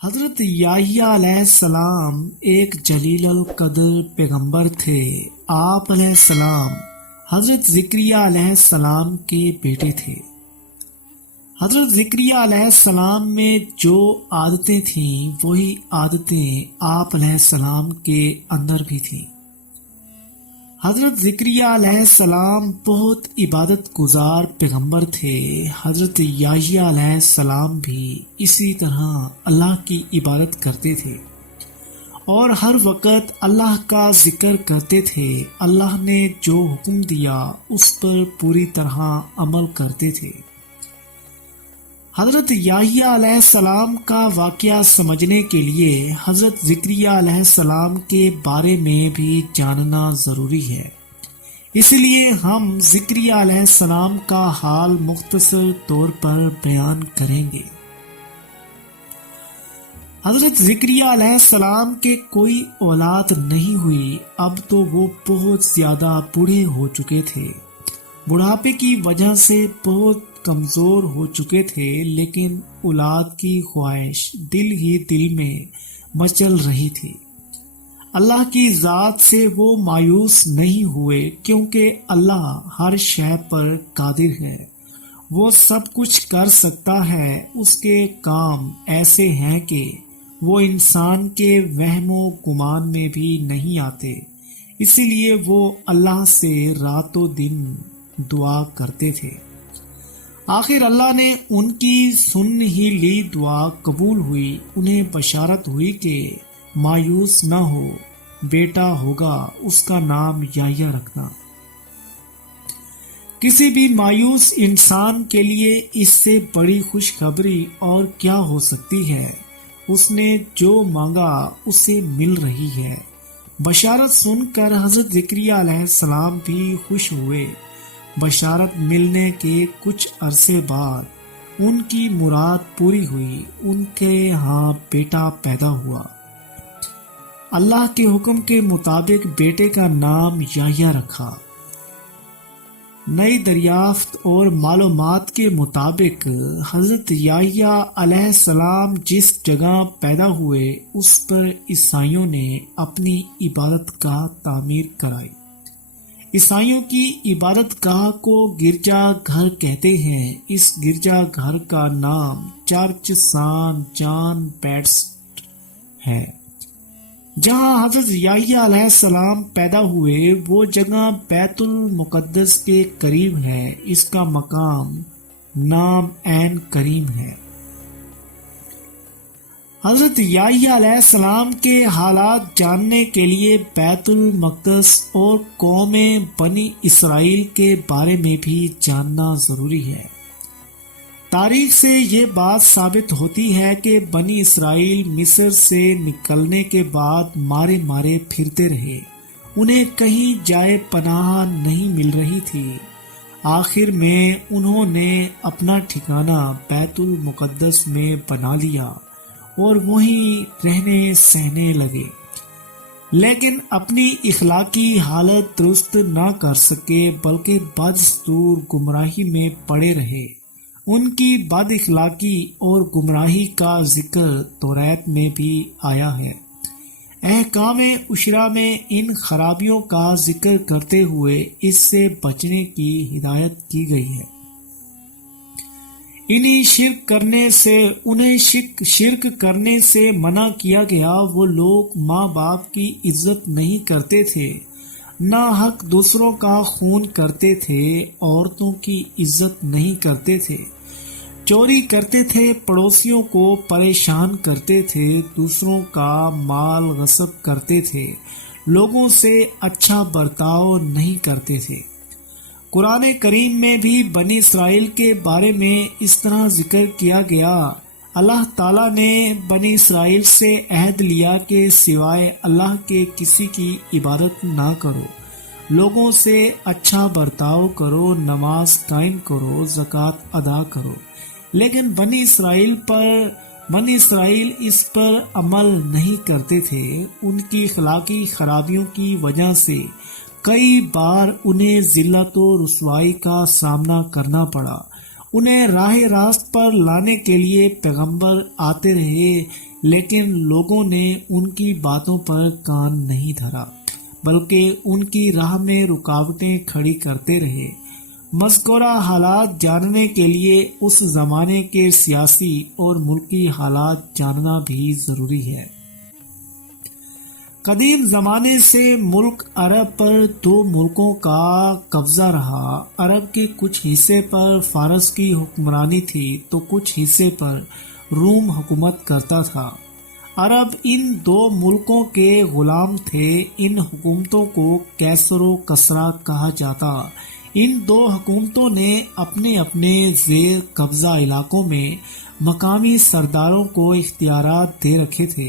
حضرت یحییٰ علیہ السلام ایک جلیل القدر پیغمبر تھے۔ آپ علیہ السلام حضرت زکریا علیہ السلام کے بیٹے تھے۔ حضرت زکریا علیہ السلام میں جو عادتیں تھیں وہی عادتیں آپ علیہ السلام کے اندر بھی تھیں۔ حضرت زکریا علیہ السلام بہت عبادت گزار پیغمبر تھے۔ حضرت یحییٰ علیہ السلام بھی اسی طرح اللہ کی عبادت کرتے تھے اور ہر وقت اللہ کا ذکر کرتے تھے۔ اللہ نے جو حکم دیا اس پر پوری طرح عمل کرتے تھے۔ حضرت یحییٰ علیہ السلام کا واقعہ سمجھنے کے لیے حضرت زکریا علیہ السلام کے بارے میں بھی جاننا ضروری ہے۔ اس لیے ہم زکریا علیہ السلام کا حال مختصر طور پر بیان کریں گے۔ حضرت زکریا علیہ السلام کے کوئی اولاد نہیں ہوئی۔ اب تو وہ بہت زیادہ بوڑھے ہو چکے تھے، بڑھاپے کی وجہ سے بہت کمزور ہو چکے تھے، لیکن اولاد کی خواہش دل ہی دل میں مچل رہی تھی۔ اللہ کی ذات سے وہ مایوس نہیں ہوئے، کیونکہ اللہ ہر شے پر قادر ہے، وہ سب کچھ کر سکتا ہے۔ اس کے کام ایسے ہیں کہ وہ انسان کے وہم و گمان میں بھی نہیں آتے، اسی لیے وہ اللہ سے رات و دن دعا کرتے تھے۔ آخر اللہ نے ان کی سن ہی لی، دعا قبول ہوئی۔ انہیں بشارت ہوئی کہ مایوس نہ ہو، بیٹا ہوگا، اس کا نام یحییٰ رکھنا۔ کسی بھی مایوس انسان کے لیے اس سے بڑی خوشخبری اور کیا ہو سکتی ہے؟ اس نے جو مانگا اسے مل رہی ہے۔ بشارت سن کر حضرت زکریا علیہ السلام بھی خوش ہوئے۔ بشارت ملنے کے کچھ عرصے بعد ان کی مراد پوری ہوئی، ان کے ہاں بیٹا پیدا ہوا۔ اللہ کے حکم کے مطابق بیٹے کا نام یحییٰ رکھا۔ نئی دریافت اور معلومات کے مطابق حضرت یحییٰ علیہ السلام جس جگہ پیدا ہوئے اس پر عیسائیوں نے اپنی عبادت گاہ تعمیر کرائی۔ عیسائیوں کی عبادت گاہ کو گرجا گھر کہتے ہیں۔ اس گرجا گھر کا نام چرچ سان جان بیپٹسٹ ہے۔ جہاں حضرت یحییٰ علیہ السلام پیدا ہوئے وہ جگہ بیت المقدس کے قریب ہے۔ اس کا مقام نام عین کریم ہے۔ حضرت یحییٰ علیہ السلام کے حالات جاننے کے لیے بیت المقدس اور قوم بنی اسرائیل کے بارے میں بھی جاننا ضروری ہے۔ تاریخ سے یہ بات ثابت ہوتی ہے کہ بنی اسرائیل مصر سے نکلنے کے بعد مارے مارے پھرتے رہے، انہیں کہیں جائے پناہ نہیں مل رہی تھی۔ آخر میں انہوں نے اپنا ٹھکانہ بیت المقدس میں بنا لیا اور وہیں رہنے سہنے لگے، لیکن اپنی اخلاقی حالت درست نہ کر سکے بلکہ بدستور گمراہی میں پڑے رہے۔ ان کی بد اخلاقی اور گمراہی کا ذکر توریت میں بھی آیا ہے۔ احکام عشرہ میں ان خرابیوں کا ذکر کرتے ہوئے اس سے بچنے کی ہدایت کی گئی ہے۔ انہیں شرک کرنے سے منع کیا گیا۔ وہ لوگ ماں باپ کی عزت نہیں کرتے تھے، نہ حق دوسروں کا خون کرتے تھے، عورتوں کی عزت نہیں کرتے تھے، چوری کرتے تھے، پڑوسیوں کو پریشان کرتے تھے، دوسروں کا مال غصب کرتے تھے، لوگوں سے اچھا برتاؤ نہیں کرتے تھے۔ قرآن کریم میں بھی بنی اسرائیل کے بارے میں اس طرح ذکر کیا گیا۔ اللہ تعالیٰ نے بنی اسرائیل سے عہد لیا کہ سوائے اللہ کے کسی کی عبادت نہ کرو، لوگوں سے اچھا برتاؤ کرو، نماز قائم کرو، زکوٰۃ ادا کرو۔ لیکن بنی اسرائیل اس پر عمل نہیں کرتے تھے۔ ان کی اخلاقی خرابیوں کی وجہ سے کئی بار انہیں ذلت و رسوائی کا سامنا کرنا پڑا انہیں راہ راست پر لانے کے لیے پیغمبر آتے رہے، لیکن لوگوں نے ان کی باتوں پر کان نہیں دھرا، بلکہ ان کی راہ میں رکاوٹیں کھڑی کرتے رہے۔ مذکورہ حالات جاننے کے لیے اس زمانے کے سیاسی اور ملکی حالات جاننا بھی ضروری ہے۔ قدیم زمانے سے ملک عرب پر دو ملکوں کا قبضہ رہا۔ عرب کے کچھ حصے پر فارس کی حکمرانی تھی تو کچھ حصے پر روم حکومت کرتا تھا۔ عرب ان دو ملکوں کے غلام تھے۔ ان حکومتوں کو کیسر و کسرا کہا جاتا۔ ان دو حکومتوں نے اپنے اپنے زیر قبضہ علاقوں میں مقامی سرداروں کو اختیارات دے رکھے تھے،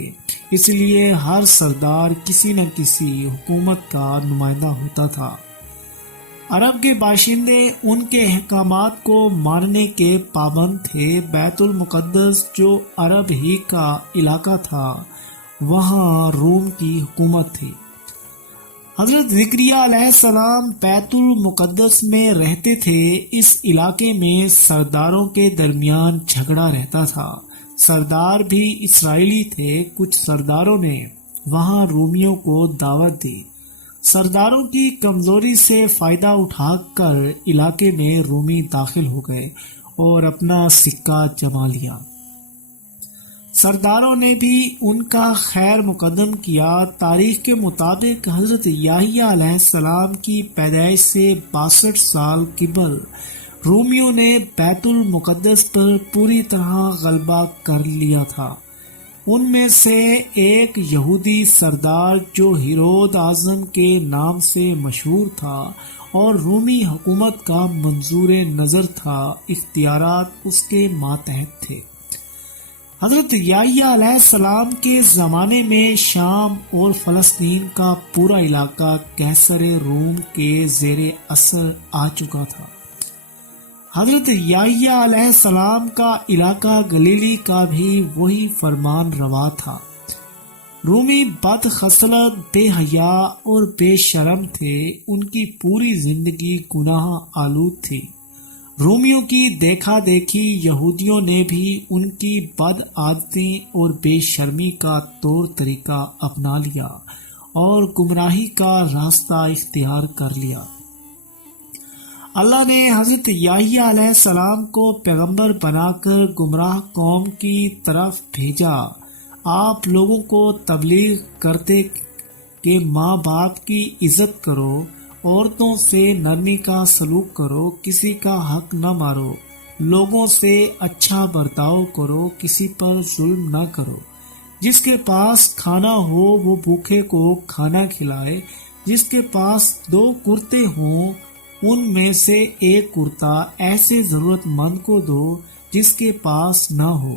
اس لیے ہر سردار کسی نہ کسی حکومت کا نمائندہ ہوتا تھا۔ عرب کے باشندے ان کے احکامات کو ماننے کے پابند تھے۔ بیت المقدس جو عرب ہی کا علاقہ تھا، وہاں روم کی حکومت تھی۔ حضرت زکریا علیہ السلام بیت المقدس میں رہتے تھے۔ اس علاقے میں سرداروں کے درمیان جھگڑا رہتا تھا۔ سردار بھی اسرائیلی تھے۔ کچھ سرداروں نے وہاں رومیوں کو دعوت دی۔ سرداروں کی کمزوری سے فائدہ اٹھا کر علاقے میں رومی داخل ہو گئے اور اپنا سکہ جما لیا۔ سرداروں نے بھی ان کا خیر مقدم کیا۔ تاریخ کے مطابق حضرت یحییٰ علیہ السلام کی پیدائش سے 62 سال قبل رومیوں نے بیت المقدس پر پوری طرح غلبہ کر لیا تھا۔ ان میں سے ایک یہودی سردار جو ہیرود اعظم کے نام سے مشہور تھا اور رومی حکومت کا منظور نظر تھا، اختیارات اس کے ماتحت تھے۔ حضرت یحییٰ علیہ السلام کے زمانے میں شام اور فلسطین کا پورا علاقہ کیسر روم کے زیر اثر آ چکا تھا۔ حضرت یحییٰ علیہ السلام کا علاقہ گلیلی کا بھی وہی فرمان روا تھا۔ رومی بد خصلت، بے حیا اور بے شرم تھے۔ ان کی پوری زندگی گناہ آلود تھی۔ رومیوں کی دیکھا دیکھی یہودیوں نے بھی ان کی بد عادتیں اور بے شرمی کا طور طریقہ اپنا لیا اور گمراہی کا راستہ اختیار کر لیا۔ اللہ نے حضرت یحییٰ علیہ السلام کو پیغمبر بنا کر گمراہ قوم کی طرف بھیجا۔ آپ لوگوں کو تبلیغ کرتے کہ ماں باپ کی عزت کرو، عورتوں سے نرمی کا سلوک کرو، کسی کا حق نہ مارو، لوگوں سے اچھا برتاؤ کرو، کسی پر ظلم نہ کرو، جس کے پاس کھانا ہو وہ بھوکے کو کھانا کھلائے، جس کے پاس 2 کرتے ہوں ان میں سے ایک کرتا ایسے ضرورت مند کو دو جس کے پاس نہ ہو۔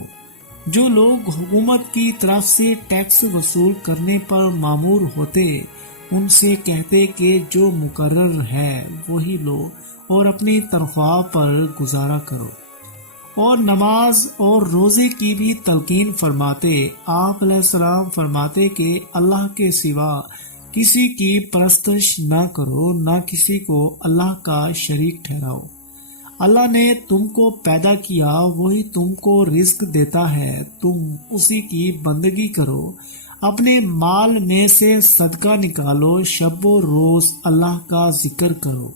جو لوگ حکومت کی طرف سے ٹیکس وصول کرنے پر مامور ہوتے، ان سے کہتے کہ جو مقرر ہے وہی لو اور اپنی تنخواہ پر گزارا کرو، اور نماز اور روزے کی بھی تلقین فرماتے۔ آپ علیہ السلام فرماتے کہ اللہ کے سوا کسی کی پرستش نہ کرو، نہ کسی کو اللہ کا شریک ٹھہراؤ۔ اللہ نے تم کو پیدا کیا، وہی تم کو رزق دیتا ہے، تم اسی کی بندگی کرو، اپنے مال میں سے صدقہ نکالو، شب و روز اللہ کا ذکر کرو۔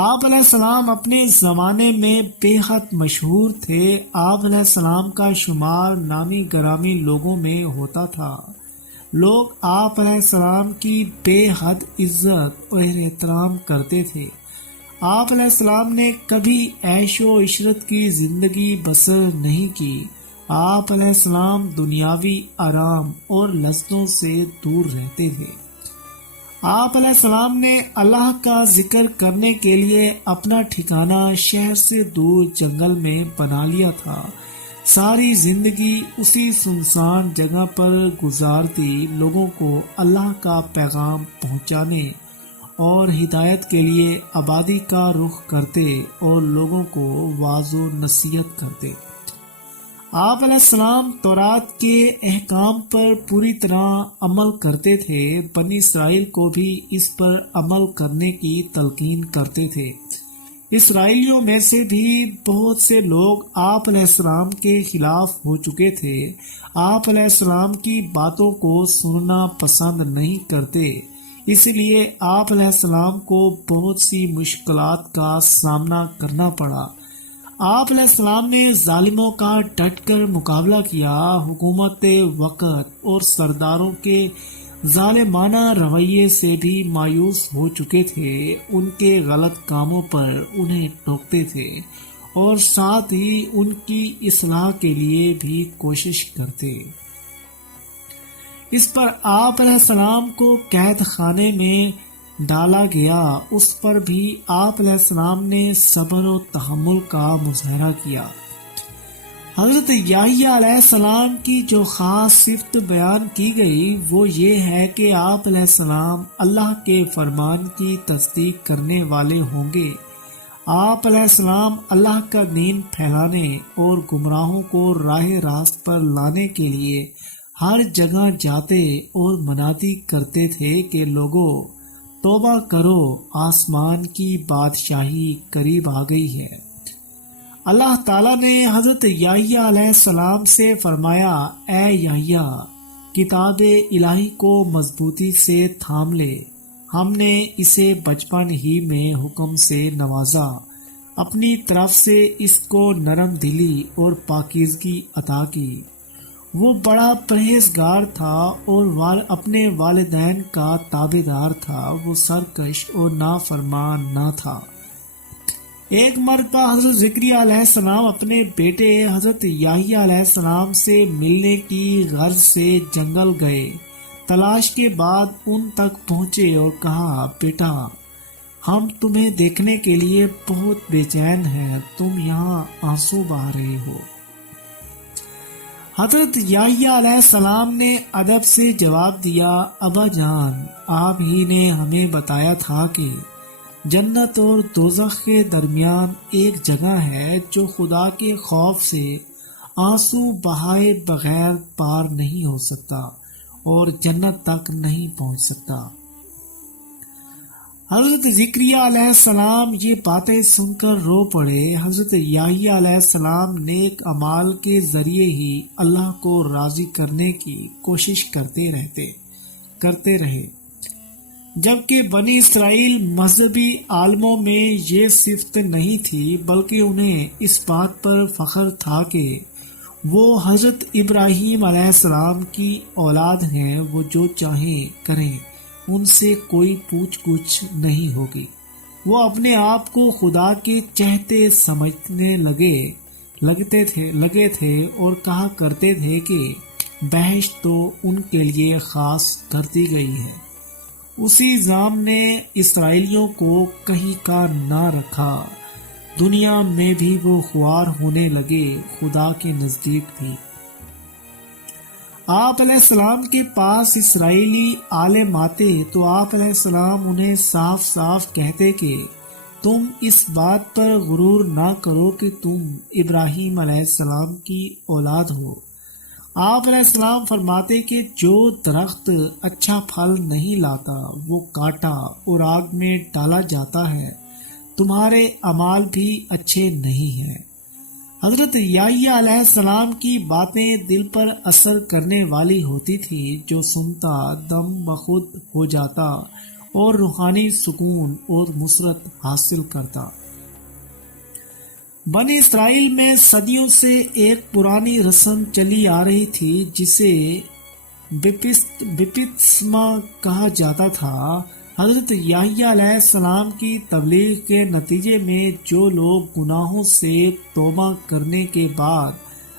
آپ علیہ السلام اپنے زمانے میں بے حد مشہور تھے۔ آپ علیہ السلام کا شمار نامی گرامی لوگوں میں ہوتا تھا۔ لوگ آپ علیہ السلام کی بے حد عزت اور احترام کرتے تھے۔ آپ علیہ السلام نے کبھی عیش و عشرت کی زندگی بسر نہیں کی۔ آپ علیہ السلام دنیاوی آرام اور لذتوں سے دور رہتے تھے۔ آپ علیہ السلام نے اللہ کا ذکر کرنے کے لیے اپنا ٹھکانہ شہر سے دور جنگل میں بنا لیا تھا۔ ساری زندگی اسی سنسان جگہ پر گزارتی، لوگوں کو اللہ کا پیغام پہنچانے اور ہدایت کے لیے آبادی کا رخ کرتے اور لوگوں کو واعظ و نصیحت کرتے۔ آپ علیہ السلام تورات کے احکام پر پوری طرح عمل کرتے تھے۔ بنی اسرائیل کو بھی اس پر عمل کرنے کی تلقین کرتے تھے۔ اسرائیلیوں میں سے بھی بہت سے لوگ آپ علیہ السلام کے خلاف ہو چکے تھے، آپ علیہ السلام کی باتوں کو سننا پسند نہیں کرتے، اس لیے آپ علیہ السلام کو بہت سی مشکلات کا سامنا کرنا پڑا۔ آپ علیہ السلام نے ظالموں کا ڈٹ کر مقابلہ کیا، حکومت وقت اور سرداروں کے ظالمانہ رویے سے بھی مایوس ہو چکے تھے، ان کے غلط کاموں پر انہیں ٹوکتے تھے اور ساتھ ہی ان کی اصلاح کے لیے بھی کوشش کرتے۔ اس پر آپ علیہ السلام کو قید خانے میں ڈالا گیا، اس پر بھی آپ علیہ السلام نے صبر و تحمل کا مظاہرہ کیا۔ حضرت یحییٰ علیہ السلام کی جو خاص صفت بیان کی گئی وہ یہ ہے کہ آپ علیہ السلام اللہ کے فرمان کی تصدیق کرنے والے ہوں گے۔ آپ علیہ السلام اللہ کا دین پھیلانے اور گمراہوں کو راہ راست پر لانے کے لیے ہر جگہ جاتے اور منادی کرتے تھے کہ لوگوں توبہ کرو، آسمان کی بادشاہی قریب آ گئی ہے۔ اللہ تعالیٰ نے حضرت یحییٰ علیہ السلام سے فرمایا، اے یحییٰ، کتاب الہی کو مضبوطی سے تھام لے، ہم نے اسے بچپن ہی میں حکم سے نوازا، اپنی طرف سے اس کو نرم دلی اور پاکیزگی عطا کی۔ وہ بڑا پرہیزگار تھا اور اپنے والدین کا تابع دار تھا، وہ سرکش اور نافرمان نہ تھا۔ ایک مرتبہ حضرت زکریا علیہ السلام اپنے بیٹے حضرت یحییٰ علیہ السلام سے ملنے کی غرض سے جنگل گئے، تلاش کے بعد ان تک پہنچے اور کہا، بیٹا، ہم تمہیں دیکھنے کے لیے بہت بے چین ہیں، تم یہاں آنسو بہا رہے ہو۔ حضرت یحییٰ علیہ السلام نے ادب سے جواب دیا، ابا جان، آپ ہی نے ہمیں بتایا تھا کہ جنت اور دوزخ کے درمیان ایک جگہ ہے جو خدا کے خوف سے آنسو بہائے بغیر پار نہیں ہو سکتا اور جنت تک نہیں پہنچ سکتا۔ حضرت زکریا علیہ السلام یہ باتیں سن کر رو پڑے۔ حضرت یحییٰ علیہ السلام نیک اعمال کے ذریعے ہی اللہ کو راضی کرنے کی کوشش کرتے رہے، جبکہ بنی اسرائیل مذہبی عالموں میں یہ صفت نہیں تھی، بلکہ انہیں اس بات پر فخر تھا کہ وہ حضرت ابراہیم علیہ السلام کی اولاد ہیں، وہ جو چاہیں کریں، ان سے کوئی پوچھ گچھ نہیں ہوگی۔ وہ اپنے آپ کو خدا کے چہتے سمجھنے لگے تھے اور کہا کرتے تھے کہ بہشت تو ان کے لیے خاص کر دی گئی ہے۔ اسی ظام نے اسرائیلیوں کو کہیں کا نہ رکھا، دنیا میں بھی وہ خوار ہونے لگے، خدا کے نزدیک بھی۔ آپ علیہ السلام کے پاس اسرائیلی عالم آتے تو آپ علیہ السلام انہیں صاف صاف کہتے کہ تم اس بات پر غرور نہ کرو کہ تم ابراہیم علیہ السلام کی اولاد ہو۔ آپ علیہ السلام فرماتے کہ جو درخت اچھا پھل نہیں لاتا وہ کاٹا اور آگ میں ڈالا جاتا ہے، تمہارے اعمال بھی اچھے نہیں ہیں۔ حضرت یحییٰ علیہ السلام کی باتیں دل پر اثر کرنے والی ہوتی تھی، جو سنتا دم بخود ہو جاتا اور روحانی سکون اور مسرت حاصل کرتا۔ بنی اسرائیل میں صدیوں سے ایک پرانی رسم چلی آ رہی تھی جسے بپتسمہ کہا جاتا تھا۔ حضرت یحییٰ علیہ السلام کی تبلیغ کے نتیجے میں جو لوگ گناہوں سے توبہ کرنے کے بعد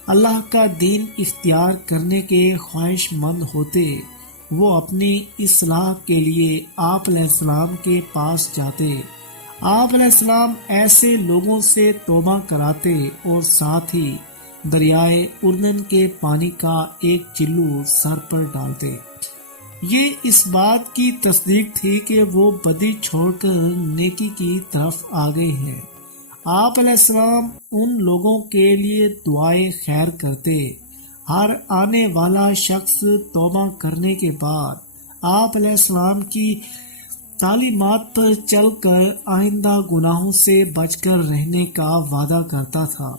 اللہ کا دین اختیار کرنے کے خواہش مند ہوتے، وہ اپنی اصلاح کے لیے آپ علیہ السلام کے پاس جاتے۔ آپ علیہ السلام ایسے لوگوں سے توبہ کراتے اور ساتھ ہی دریائے اردن کے پانی کا ایک چلو سر پر ڈالتے۔ یہ اس بات کی تصدیق تھی کہ وہ بدی چھوڑ کر نیکی کی طرف آ گئے ہیں۔ آپ علیہ السلام ان لوگوں کے لیے دعائے خیر کرتے۔ ہر آنے والا شخص توبہ کرنے کے بعد آپ علیہ السلام کی تعلیمات پر چل کر آئندہ گناہوں سے بچ کر رہنے کا وعدہ کرتا تھا۔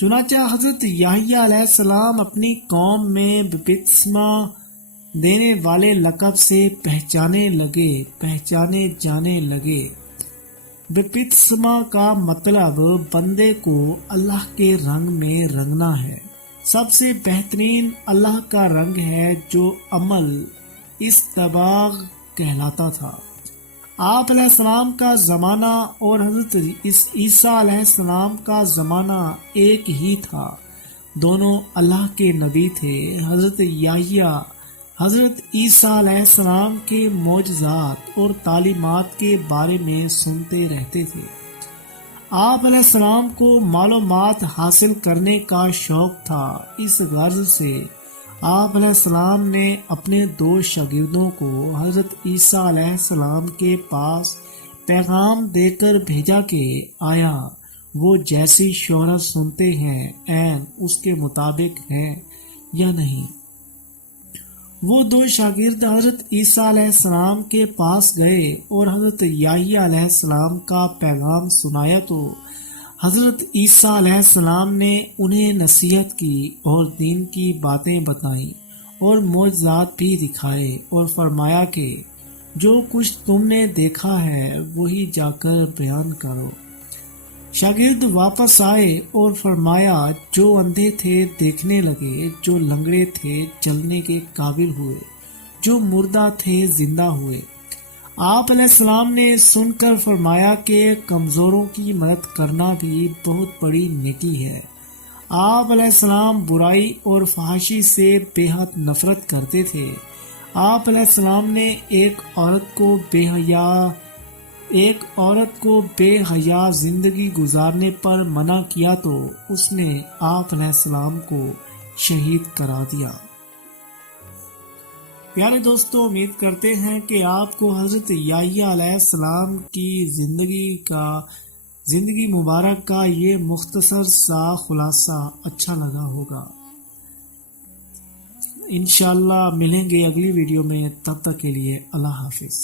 چنانچہ حضرت یحییٰ علیہ السلام اپنی قوم میں بپتسمہ دینے والے لقب سے پہچانے جانے لگے۔ بپتسمہ کا مطلب بندے کو اللہ کے رنگ میں رنگنا ہے۔ سب سے بہترین اللہ کا رنگ ہے جو عمل استباغ کہلاتا تھا۔ آپ علیہ السلام کا زمانہ اور حضرت عیسیٰ علیہ السلام کا زمانہ ایک ہی تھا، دونوں اللہ کے نبی تھے۔ حضرت یحییٰ حضرت عیسیٰ علیہ السلام کے معجزات اور تعلیمات کے بارے میں سنتے رہتے تھے۔ آپ علیہ السلام کو معلومات حاصل کرنے کا شوق تھا۔ اس غرض سے آپ علیہ السلام نے اپنے 2 شاگردوں کو حضرت عیسیٰ علیہ السلام کے پاس پیغام دے کر بھیجا کہ آیا وہ جیسی شہرت سنتے ہیں عین اس کے مطابق ہے یا نہیں۔ وہ 2 شاگرد حضرت عیسیٰ علیہ السلام کے پاس گئے اور حضرت یحییٰ علیہ السلام کا پیغام سنایا تو حضرت عیسیٰ علیہ السلام نے انہیں نصیحت کی اور دین کی باتیں بتائیں اور معجزات بھی دکھائے اور فرمایا کہ جو کچھ تم نے دیکھا ہے وہی جا کر بیان کرو۔ شاگرد واپس آئے اور فرمایا جو اندھے تھے دیکھنے لگے، جو لنگڑے تھے چلنے کے قابل ہوئے، جو مردہ تھے زندہ ہوئے۔ آپ علیہ السلام نے سن کر فرمایا کہ کمزوروں کی مدد کرنا بھی بہت بڑی نیکی ہے۔ آپ علیہ السلام برائی اور فحاشی سے بے حد نفرت کرتے تھے۔ آپ علیہ السلام نے ایک عورت کو بے حیا زندگی گزارنے پر منع کیا تو اس نے آپ علیہ السلام کو شہید کرا دیا۔ پیارے دوستو، امید کرتے ہیں کہ آپ کو حضرت یحییٰ علیہ السلام کی زندگی مبارک کا یہ مختصر سا خلاصہ اچھا لگا ہوگا۔ انشاءاللہ ملیں گے اگلی ویڈیو میں، تب تک کے لیے اللہ حافظ۔